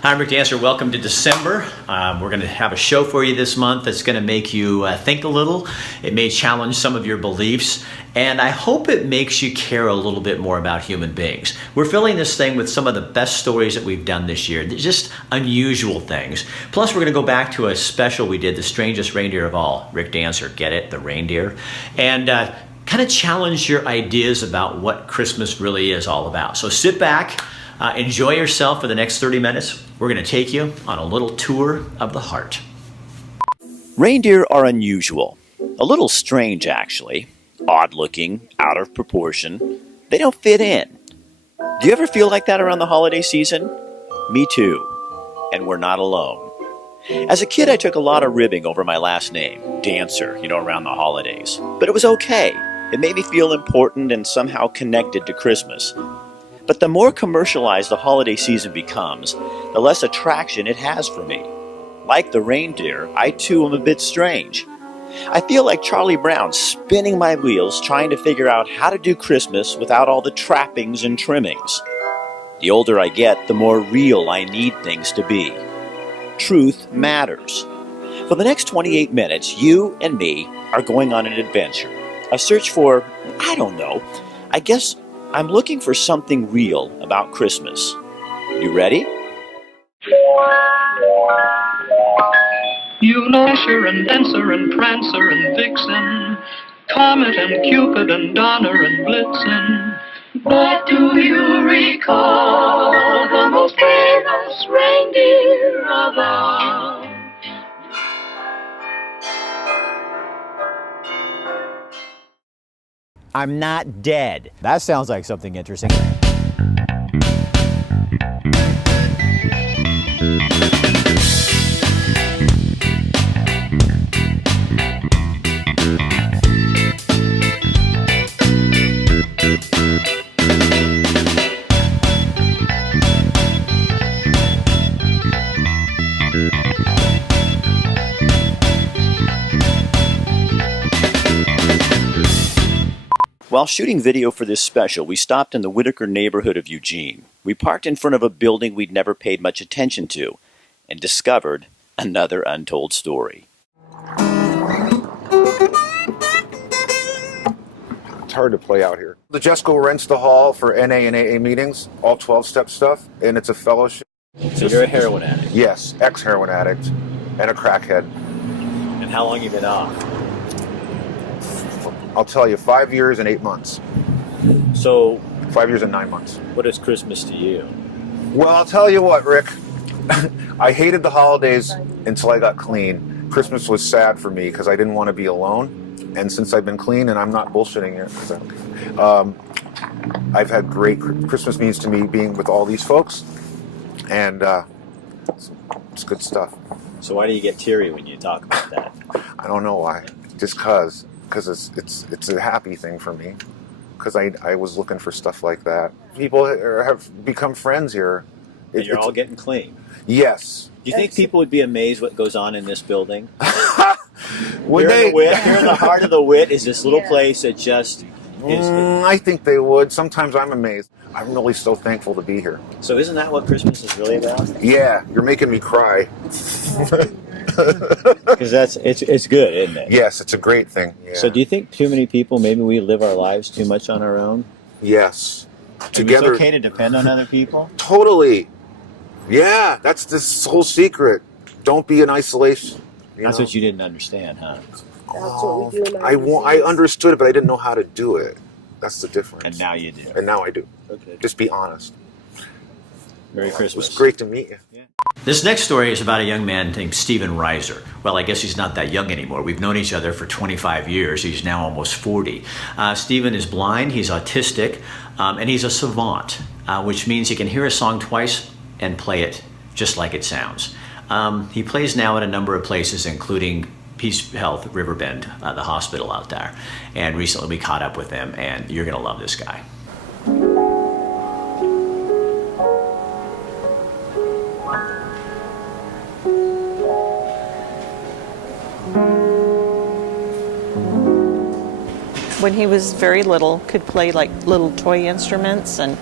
Hi, I'm Rick Dancer. Welcome to December. We're going to have a show for you this month that's going to make you think a little. It may challenge some of your beliefs, and I hope it makes you care a little bit more about human beings. We're filling this thing with some of the best stories that we've done this year. They're just unusual things. Plus, we're going to go back to a special we did, The Strangest Reindeer of All. Rick Dancer, get it? The reindeer. And kind of challenge your ideas about what Christmas really is all about. So sit back. Enjoy yourself for the next 30 minutes. We're going to take you on a little tour of the heart. Reindeer are unusual. A little strange, actually. Odd-looking, out of proportion. They don't fit in. Do you ever feel like that around the holiday season? Me too. And we're not alone. As a kid, I took a lot of ribbing over my last name, Dancer, around the holidays. But it was okay. It made me feel important and somehow connected to Christmas. But the more commercialized the holiday season becomes, the less attraction it has for me. Like the reindeer, I too am a bit strange. I feel like Charlie Brown spinning my wheels trying to figure out how to do Christmas without all the trappings and trimmings. The older I get, the more real I need things to be. Truth matters. For the next 28 minutes, you and me are going on an adventure. A search for, I guess I'm looking for something real about Christmas. You ready? You know Dasher and Dancer and Prancer and Vixen, Comet and Cupid and Donner and Blitzen. But do you recall the most famous reindeer of all? I'm not dead. That sounds like something interesting. While shooting video for this special, we stopped in the Whitaker neighborhood of Eugene. We parked in front of a building we'd never paid much attention to and discovered another untold story. It's hard to play out here. The Jesco rents the hall for NA and AA meetings, all 12-step stuff, and it's a fellowship. So you're a heroin addict? Yes, ex-heroin addict and a crackhead. And how long you been off? I'll tell you, 5 years and 8 months. So 5 years and 9 months. what is Christmas to you? Well, I'll tell you what, Rick. I hated the holidays until I got clean. Christmas was sad for me because I didn't want to be alone. And since I've been clean, and I'm not bullshitting here, so, I've had great Christmas means to me being with all these folks. And it's good stuff. So why do you get teary when you talk about that? I don't know why. Just because it's a happy thing for me. Because I was looking for stuff like that. People have become friends here. And you're all getting clean. Yes. Do you think people would be amazed what goes on in this building? Would they? Here in the heart of the Wit is this little place that just is. I think they would. Sometimes I'm amazed. I'm really so thankful to be here. So isn't that what Christmas is really about? Yeah, you're making me cry. Because it's good, isn't it? Yes, it's a great thing. Yeah. So do you think too many people, maybe we live our lives too much on our own? Yes. Together. It's okay to depend on other people? Totally. Yeah, that's this whole secret. Don't be in isolation. That's what you didn't understand, huh? Oh, I understood it, but I didn't know how to do it. That's the difference. And now you do. And now I do. Okay. Just be honest. Merry Christmas. It was great to meet you. Yeah. This next story is about a young man named Stephen Reiser. Well, I guess he's not that young anymore. We've known each other for 25 years. He's now almost 40. Stephen is blind, he's autistic, and he's a savant, which means he can hear a song twice and play it just like it sounds. He plays now at a number of places, including Peace Health Riverbend, the hospital out there. And recently we caught up with him, and you're going to love this guy. When he was very little, could play like little toy instruments and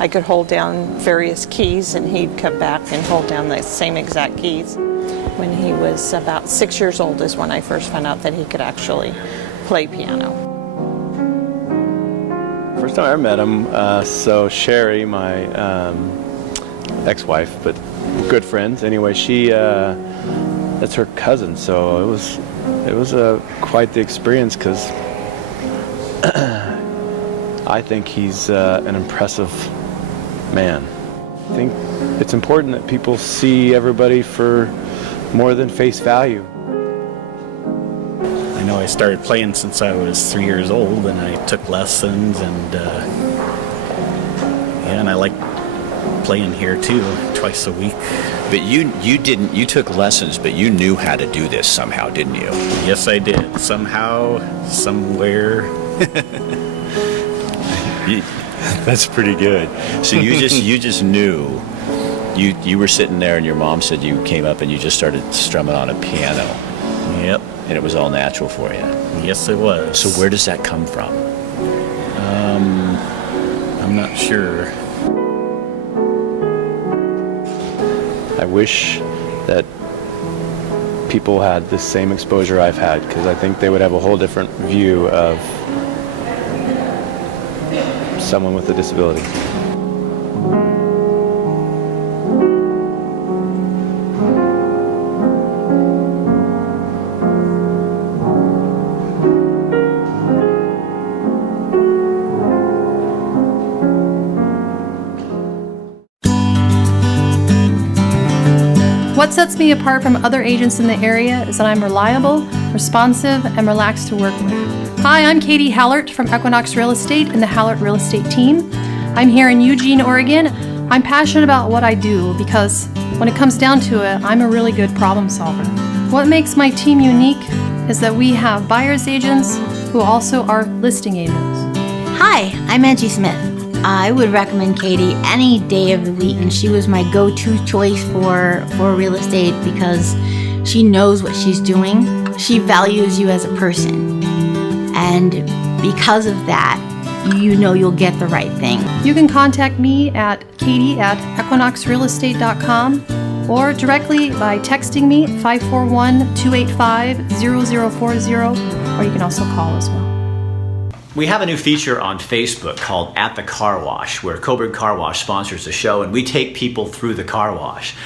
I could hold down various keys and he'd come back and hold down the same exact keys. When he was about 6 years old is when I first found out that he could actually play piano. First time I ever met him, so Sherry, my ex-wife, but good friends. Anyway, that's her cousin, so it was quite the experience because I think he's an impressive man. I think it's important that people see everybody for more than face value. I know I started playing since I was 3 years old, and I took lessons, and I like playing here too, twice a week. But you took lessons, but you knew how to do this somehow, didn't you? Yes, I did. Somehow, somewhere. That's pretty good. So you just knew. You were sitting there and your mom said you came up and you just started strumming on a piano. Yep. And it was all natural for you. Yes, it was. So where does that come from? I'm not sure. I wish that people had the same exposure I've had, because I think they would have a whole different view of someone with a disability. What sets me apart from other agents in the area is that I'm reliable, responsive, and relaxed to work with. Hi, I'm Katie Hallett from Equinox Real Estate and the Hallett Real Estate team. I'm here in Eugene, Oregon. I'm passionate about what I do because when it comes down to it, I'm a really good problem solver. What makes my team unique is that we have buyer's agents who also are listing agents. Hi, I'm Angie Smith. I would recommend Katie any day of the week, and she was my go-to choice for real estate because she knows what she's doing. She values you as a person, and because of that, you know you'll get the right thing. You can contact me at katie@equinoxrealestate.com or directly by texting me at 541-285-0040, or you can also call as well. We have a new feature on Facebook called At the Car Wash, where Coburg Car Wash sponsors the show, and we take people through the car wash.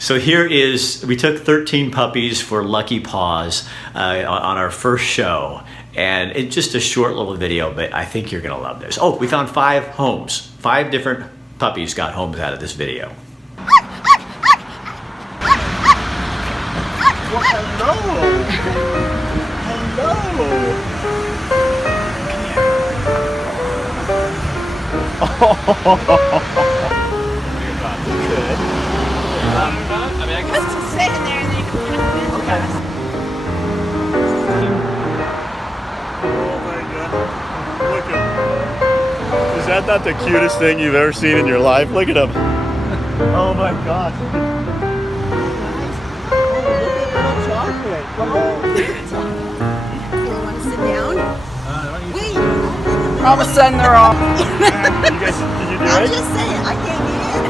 So we took 13 puppies for Lucky Paws on our first show, and it's just a short little video, but I think you're going to love this. Oh, we found 5 homes. 5 different puppies got homes out of this video. Well, hello. Is that not the cutest thing you've ever seen in your life? Look at him. Oh my gosh. All of a sudden they're off. Did you do I'm it? just saying, I can't get in.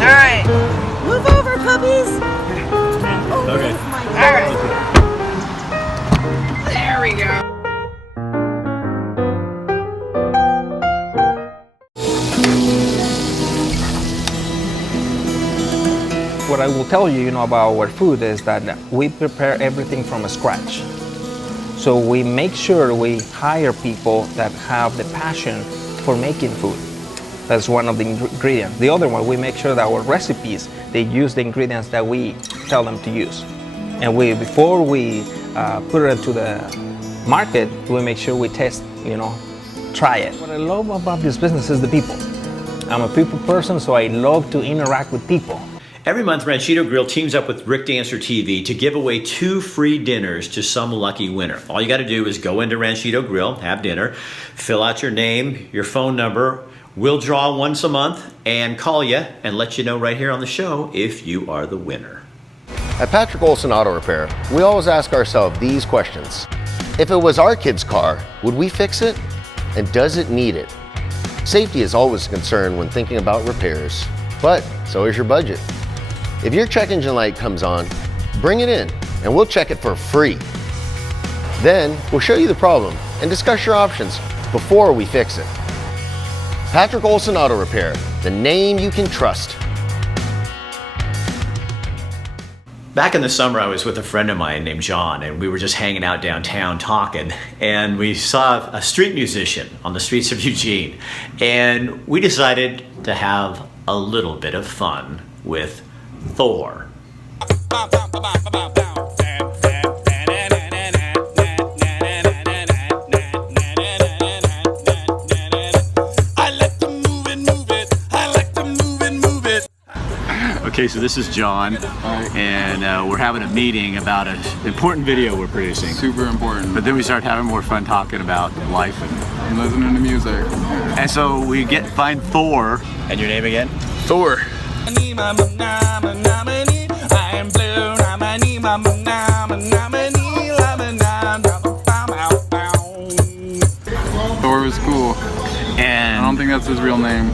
All right. Move over, puppies. Okay. All right. There we go. What I will tell you, about our food is that we prepare everything from scratch. So we make sure we hire people that have the passion for making food. That's one of the ingredients. The other one, we make sure that our recipes, they use the ingredients that we tell them to use. And before we put it into the market, we make sure we test, try it. What I love about this business is the people. I'm a people person, so I love to interact with people. Every month, Ranchito Grill teams up with Rick Dancer TV to give away 2 free dinners to some lucky winner. All you got to do is go into Ranchito Grill, have dinner, fill out your name, your phone number. We'll draw once a month and call you and let you know right here on the show if you are the winner. At Patrick Olson Auto Repair, we always ask ourselves these questions. If it was our kid's car, would we fix it? And does it need it? Safety is always a concern when thinking about repairs, but so is your budget. If your check engine light comes on, bring it in and we'll check it for free. Then we'll show you the problem and discuss your options before we fix it. Patrick Olson Auto Repair, the name you can trust. Back in the summer, I was with a friend of mine named John, and we were just hanging out downtown talking, and we saw a street musician on the streets of Eugene, and we decided to have a little bit of fun with Thor. Okay, so this is John, and we're having a meeting about an important video we're producing. Super important. But then we start having more fun talking about life and listening to music. And so we find Thor. And your name again? Thor. Thor was cool. And I don't think that's his real name.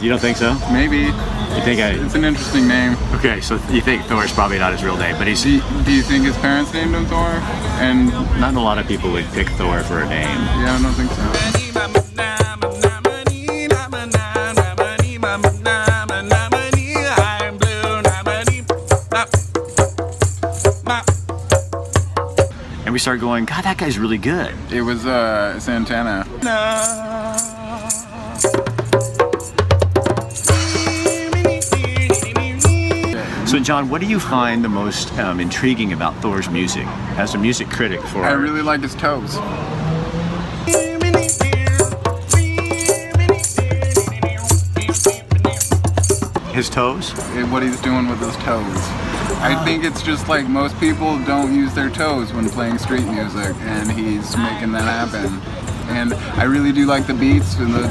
You don't think so? Maybe. You think It's an interesting name. Okay, so you think Thor's probably not his real name, but he's... Do you think his parents named him Thor? And not a lot of people would pick Thor for a name. Yeah, I don't think so. And we started going, God, that guy's really good. It was Santana. So John, what do you find the most intriguing about Thor's music as a music critic for? I really like his toes. His toes? What he's doing with his toes. I think it's just like most people don't use their toes when playing street music, and he's making that happen. And I really do like the beats and the...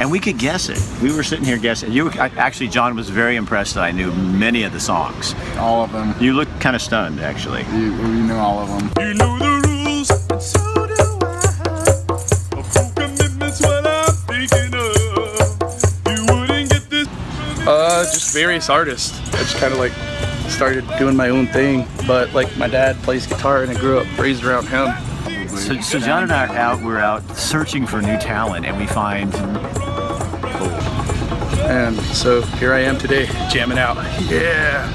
And we could guess it. We were sitting here guessing. Actually, John was very impressed that I knew many of the songs. All of them. You looked kind of stunned, actually. You know all of them. You know the rules, and so do I. A full commitment's what I'm thinking of. You wouldn't get this. Just various artists. I just kind of like started doing my own thing. But like my dad plays guitar, and I grew up raised around him. So John and I we're out searching for new talent, and we find... And so here I am today, jamming out. Yeah!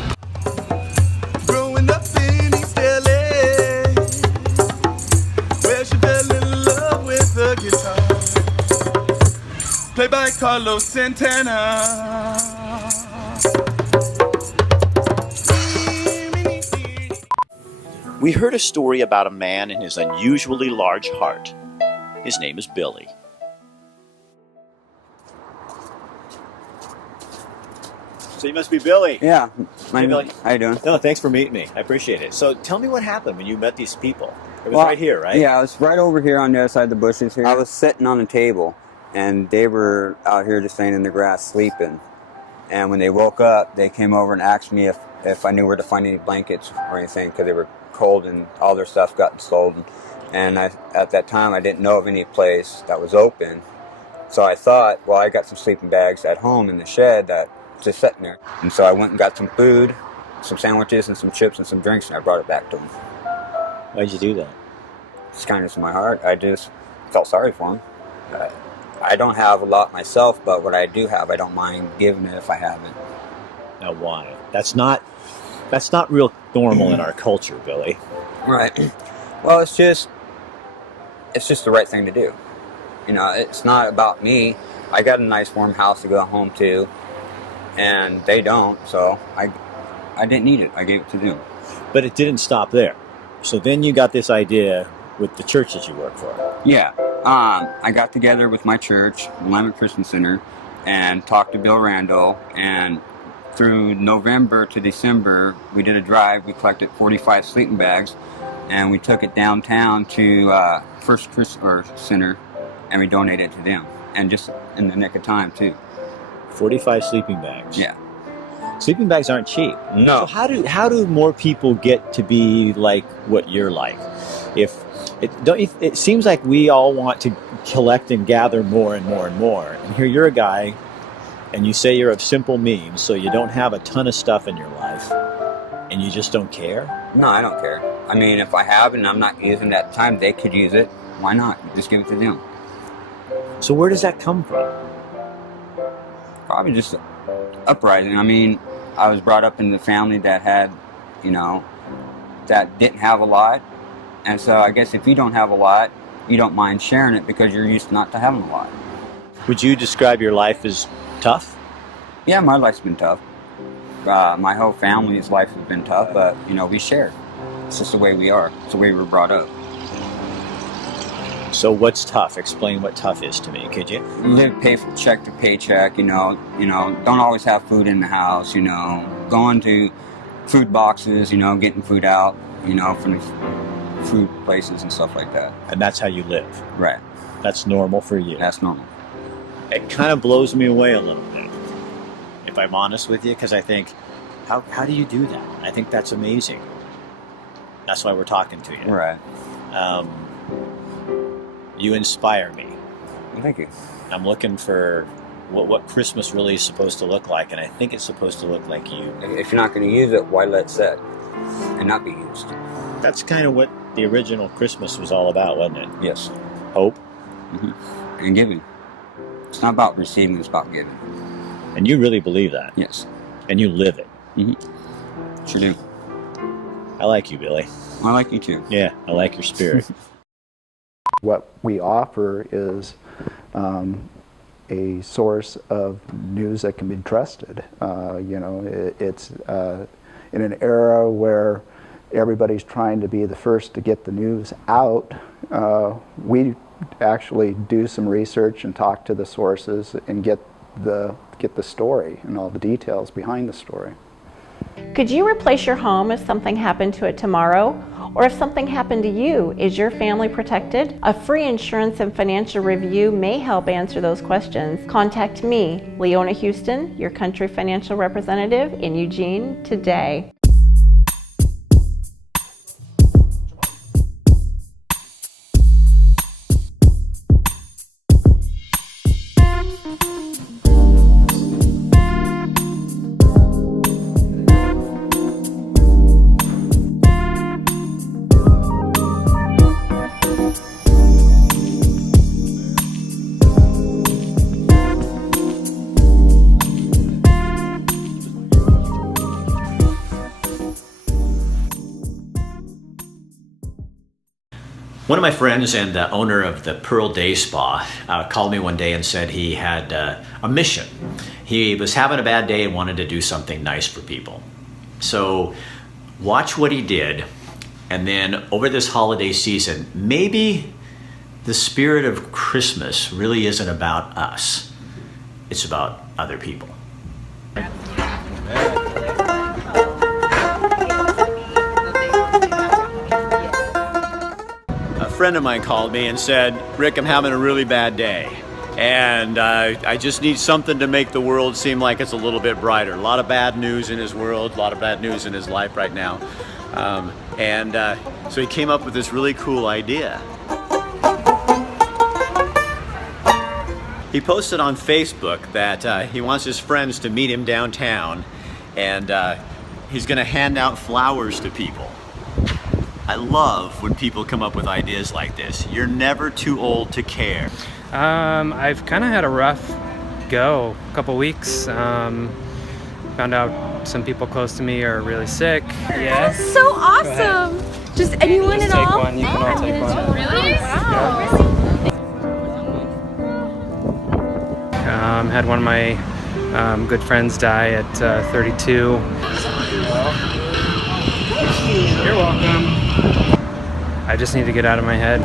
Growing up in East LA, where she fell in love with the guitar. Played by Carlos Santana. We heard a story about a man and his unusually large heart. His name is Billy. So you must be Billy. Yeah. Hey, Billy. How you doing? No, thanks for meeting me. I appreciate it. So tell me what happened when you met these people. It was right here, right? Yeah, I was right over here on the other side of the bushes here. I was sitting on a table, and they were out here just laying in the grass sleeping. And when they woke up, they came over and asked me if I knew where to find any blankets or anything, because they were cold and all their stuff got stolen. And at that time, I didn't know of any place that was open. So I thought, well, I got some sleeping bags at home in the shed that just sitting there. And so I went and got some food, some sandwiches and some chips and some drinks, and I brought it back to them. Why'd you do that? It's kindness in my heart. I just felt sorry for them. I don't have a lot myself, but what I do have, I don't mind giving it if I haven't. Now why? That's not real normal in our culture, Billy. Right. Well, it's just the right thing to do. You know, it's not about me. I got a nice warm house to go home to, and they don't, so I didn't need it. I gave it to them. But it didn't stop there. So then you got this idea with the church that you work for. Yeah. I got together with my church, Alignment Christian Center, and talked to Bill Randall, and through November to December, we did a drive. We collected 45 sleeping bags, and we took it downtown to First Christian Center and we donate it to them, and just in the nick of time too. 45 sleeping bags. Yeah. Sleeping bags aren't cheap. No. So how do more people get to be like what you're like? It seems like we all want to collect and gather more and more and more. And here you're a guy, and you say you're of simple means, so you don't have a ton of stuff in your life, and you just don't care? No, I don't care. I mean, if I have and I'm not using it at the time, they could use it. Why not? Just give it to them. So where does that come from? Probably just uprising. I mean, I was brought up in a family that had, that didn't have a lot. And so I guess if you don't have a lot, you don't mind sharing it because you're used not to having a lot. Would you describe your life as tough? Yeah, my life's been tough. My whole family's life has been tough, but, we share. It's just the way we are. It's the way we were brought up. So what's tough? Explain what tough is to me, could you? Live check to paycheck, don't always have food in the house, going to food boxes, getting food out, from the food places and stuff like that. And that's how you live? Right. That's normal for you? That's normal. It kind of blows me away a little bit, if I'm honest with you, because I think, how do you do that? I think that's amazing. That's why we're talking to you. Right. You inspire me. Thank you. I'm looking for what Christmas really is supposed to look like, and I think it's supposed to look like you. If you're not going to use it, why let it sit and not be used? That's kind of what the original Christmas was all about, wasn't it? Yes. Hope. And giving. It's not about receiving, it's about giving. And you really believe that? Yes. And you live it? Sure do. I like you, Billy. I like you too. Yeah, I like your spirit. What we offer is a source of news that can be trusted. It's in an era where everybody's trying to be the first to get the news out. We actually do some research and talk to the sources and get the story and all the details behind the story. Could you replace your home if something happened to it tomorrow? Or if something happened to you, is your family protected? A free insurance and financial review may help answer those questions. Contact me, Leona Houston, your country financial representative in Eugene today. One of my friends and the owner of the Pearl Day Spa called me one day and said he had a mission. He was having a bad day and wanted to do something nice for people. So watch what he did, and then over this holiday season, maybe the spirit of Christmas really isn't about us. It's about other people. A friend of mine called me and said, Rick, I'm having a really bad day. And I just need something to make the world seem like it's a little bit brighter. A lot of bad news in his world, a lot of bad news in his life right now. So he came up with this really cool idea. He posted on Facebook that he wants his friends to meet him downtown, and he's gonna hand out flowers to people. I love when people come up with ideas like this. You're never too old to care. I've kind of had a rough go, a couple weeks. Found out some people close to me are really sick. Yeah. That's so awesome. Just anyone Just at take all? one. You can all take one. Really? Wow. Had one of my good friends die at 32. You're welcome. I just need to get out of my head.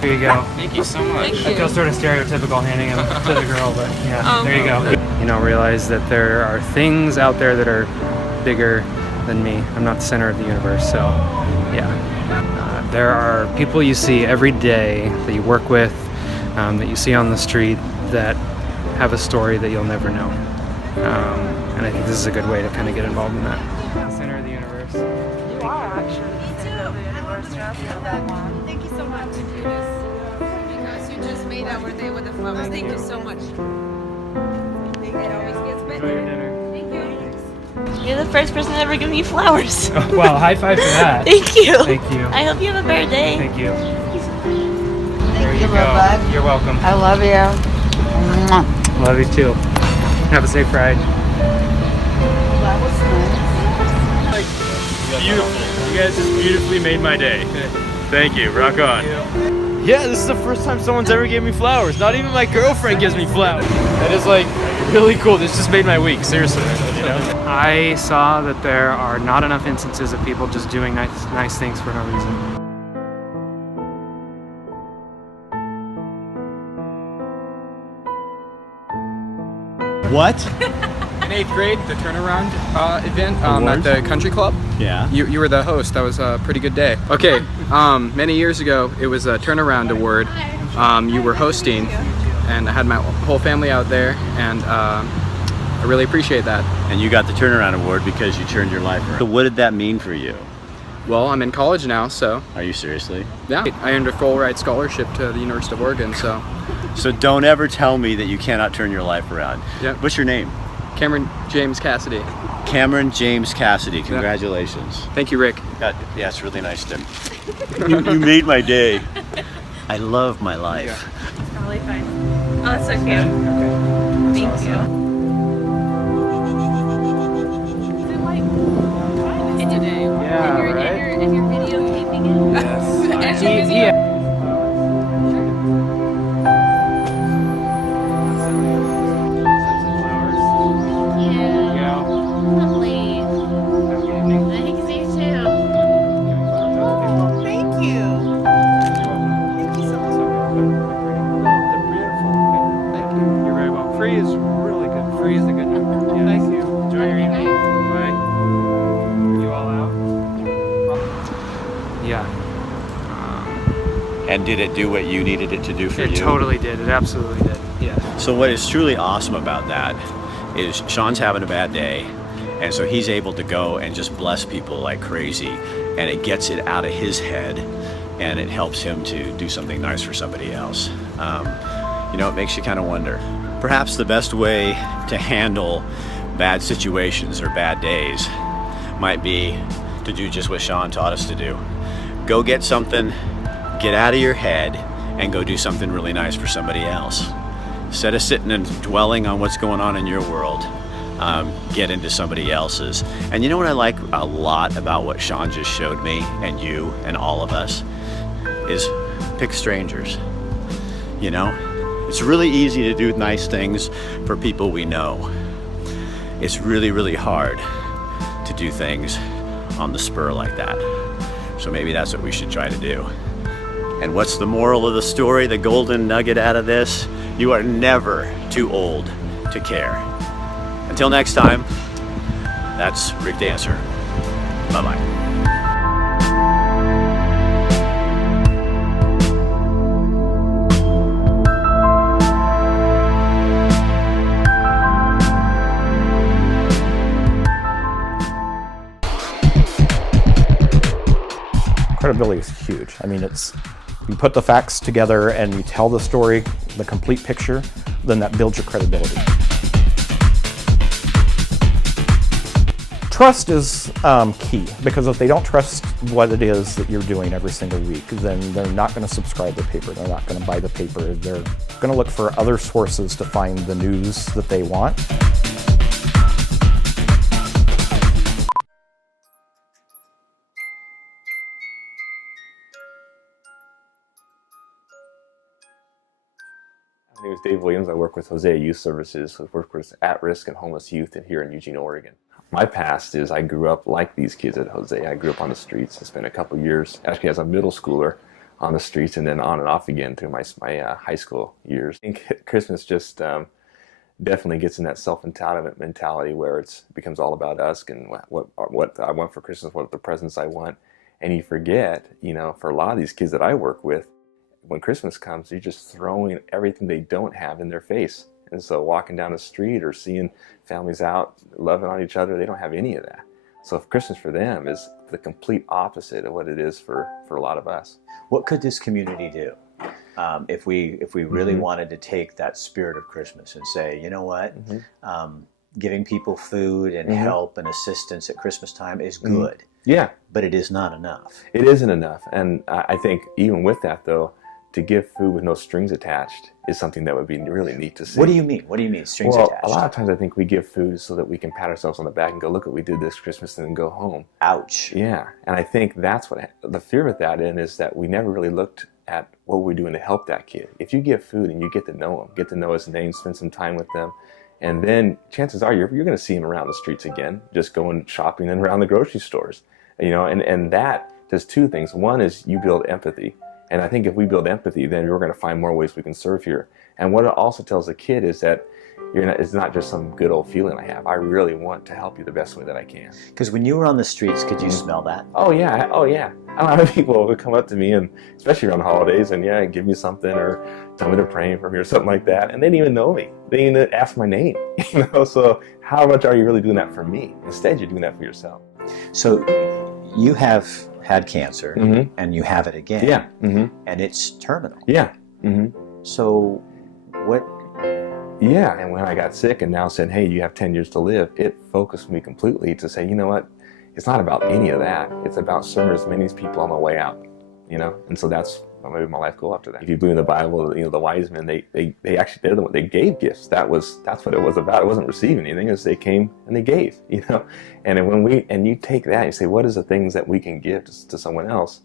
Here you go. Thank you so much. I feel sort of stereotypical handing them to the girl, but yeah, there you go. Realize that there are things out there that are bigger than me. I'm not the center of the universe, so yeah. There are people you see every day that you work with, that you see on the street that have a story that you'll never know. And I think this is a good way to kind of get involved in that. The center of the universe. You are actually the center of the universe. Thank you so much. Because you just made our day with the flowers. Thank you so much. It always gets better. Enjoy your dinner. Thank you. You're the first person to ever give me flowers. Wow, high five for that. Thank you. Thank you. I hope you have a better day. Thank you. Thank you go. bud. You're welcome. I love you. Love you too. Have a safe ride. That was nice. Beautiful. You guys just beautifully made my day. Thank you. Rock on. Yeah, this is the first time someone's ever gave me flowers. Not even my girlfriend gives me flowers. That is like really cool. This just made my week. Seriously. You know? I saw that there are not enough instances of people just doing nice things for no reason. What? In 8th grade, the turnaround event at the country club. Yeah. You were the host. That was a pretty good day. Okay, many years ago, it was a turnaround award. You were hosting, and I had my whole family out there, and I really appreciate that. And you got the turnaround award because you turned your life around. So what did that mean for you? Well, I'm in college now, so. Are you seriously? Yeah, I earned a full ride scholarship to the University of Oregon, so. So don't ever tell me that you cannot turn your life around. Yep. What's your name? Cameron James Cassidy. Cameron James Cassidy. Congratulations. Yep. Thank you, Rick. Yeah, it's really nice to. You made my day. I love my life. It's probably fine. Oh, that's so cute. Okay. Thank you. Today. Yeah, right? And you're videotaping it? Yes. As you're busy. Free is really good. Free is a good number. Yeah. Thank you. Enjoy your evening. Bye. Are you all out? Yeah. And did it do what you needed it to do for you? It totally did. It absolutely did. Yeah. So what is truly awesome about that is Sean's having a bad day, and so he's able to go and just bless people like crazy, and it gets it out of his head, and it helps him to do something nice for somebody else. You know, it makes you kind of wonder. Perhaps the best way to handle bad situations or bad days might be to do just what Sean taught us to do. Go get something, get out of your head, and go do something really nice for somebody else. Instead of sitting and dwelling on what's going on in your world, get into somebody else's. And you know what I like a lot about what Sean just showed me, and you, and all of us, is pick strangers. You know? It's really easy to do nice things for people we know. It's really, really hard to do things on the spur like that. So maybe that's what we should try to do. And what's the moral of the story, the golden nugget out of this? You are never too old to care. Until next time, that's Rick Dancer. Bye-bye. Credibility is huge. I mean, it's, you put the facts together and you tell the story, the complete picture, then that builds your credibility. Trust is key, because if they don't trust what it is that you're doing every single week, then they're not going to subscribe to the paper, they're not going to buy the paper, they're going to look for other sources to find the news that they want. My name is Dave Williams. I work with Hosea Youth Services. I work with at-risk and homeless youth here in Eugene, Oregon. My past is I grew up like these kids at Hosea. I grew up on the streets. I spent a couple years, actually as a middle schooler, on the streets, and then on and off again through my high school years. I think Christmas just definitely gets in that self-entitlement mentality where it becomes all about us and what I want for Christmas, what the presents I want. And you forget, you know, for a lot of these kids that I work with, when Christmas comes, you're just throwing everything they don't have in their face. And so walking down the street or seeing families out loving on each other, they don't have any of that. So Christmas for them is the complete opposite of what it is for a lot of us. What could this community do if we really wanted to take that spirit of Christmas and say, you know what, giving people food and help and assistance at Christmas time is good. Yeah. But it is not enough. It isn't enough. And I think even with that, though, to give food with no strings attached is something that would be really neat to see. What do you mean? What do you mean, strings well, attached? A lot of times I think we give food so that we can pat ourselves on the back and go, look what we did this Christmas, and then go home. Ouch. Yeah. And I think that's what the fear with that is that we never really looked at what we're doing to help that kid. If you give food and you get to know him, get to know his name, spend some time with them, and then chances are you're going to see him around the streets again, just going shopping and around the grocery stores. You know, and that does two things. One is you build empathy. And I think if we build empathy, then we're going to find more ways we can serve here. And what it also tells the kid is that it's not just some good old feeling I have. I really want to help you the best way that I can. Because when you were on the streets, could you smell that? Oh, yeah. Oh, yeah. A lot of people would come up to me, and especially around the holidays, and give me something or tell me they're praying for me or something like that. And they didn't even know me. They didn't even ask my name. So how much are you really doing that for me? Instead, you're doing that for yourself. So you have had cancer, and you have it again. Yeah. And it's terminal. Yeah. So what? Yeah, and when I got sick and now said, hey, you have 10 years to live, it focused me completely to say, you know what, it's not about any of that. It's about serving as many people on my way out, And so that's maybe my life goal after that. If you believe in the Bible, the wise men, they actually did they gave gifts. That's what it was about. It wasn't receiving anything. It was they came and they gave, And when you take that and you say, what is the things that we can give to someone else?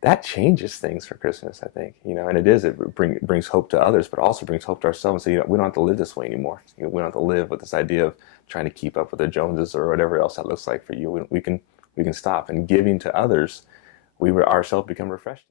That changes things for Christmas, I think, and it brings hope to others, but also brings hope to ourselves. So we don't have to live this way anymore. We don't have to live with this idea of trying to keep up with the Joneses or whatever else that looks like for you. We can stop, and giving to others, we ourselves become refreshed.